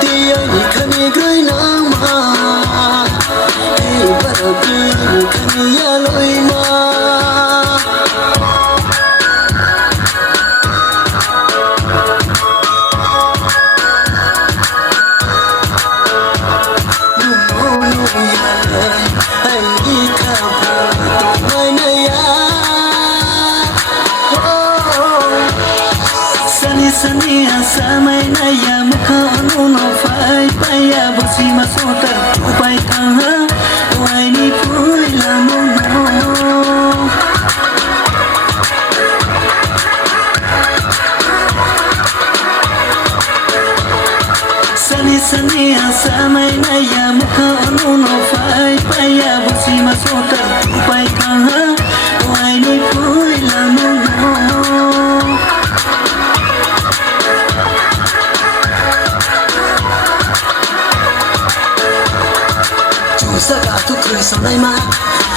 tia ni khani groi na ma ei baraki khani ya loi ma Sani asamai na ya mukha anu no fai paya bosi masota upai kanga wai ni pui la no Sani asamai na ya mukha anu no fai paya bosi masota upai kanga wai ni pui la no Saka tu kri so nai ma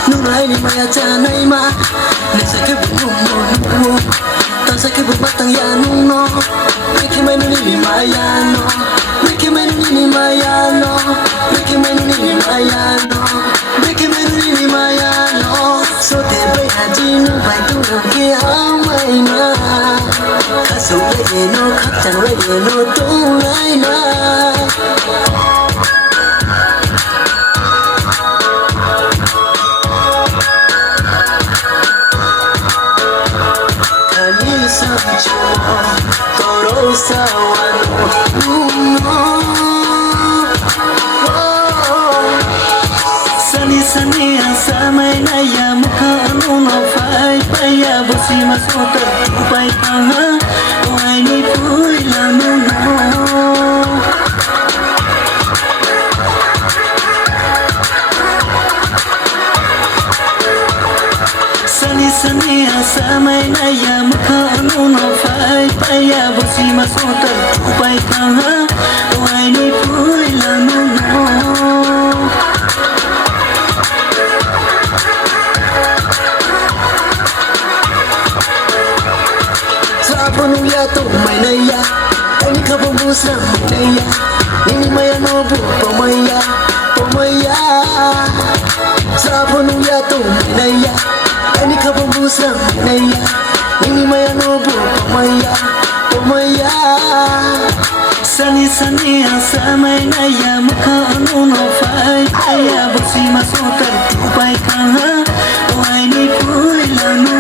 nu nai ni ma ya cha nai ma ne sa ke bu no ta sa ke bu matang ya nu no ne ke mai ni ma ya no ne ke mai ni ma ya no ne ke mai ni ma ya no ne ke mai ni ma ya no so te bai ha ji nu bai tu no ke ha mai na ka so le no ka chang le no tu lai na Toro sawano Sani asamai na ya mukha anu no fai paya bosi masota upai kanga wai ni pui la no Sani asamai na ya mukha anu no fai paya bosi masota upai kanga wai ni pui la no Sabonu ya to mai na ya ani ka bo musa mai ya ni mai no bu po mai ya Sabonu ya to mai na ya ani ka bo musa mai ya ni mai no bu po mai ya Sani asamai na ya mukha anu no fai paya bosi masota upai kanga wai ni pui la no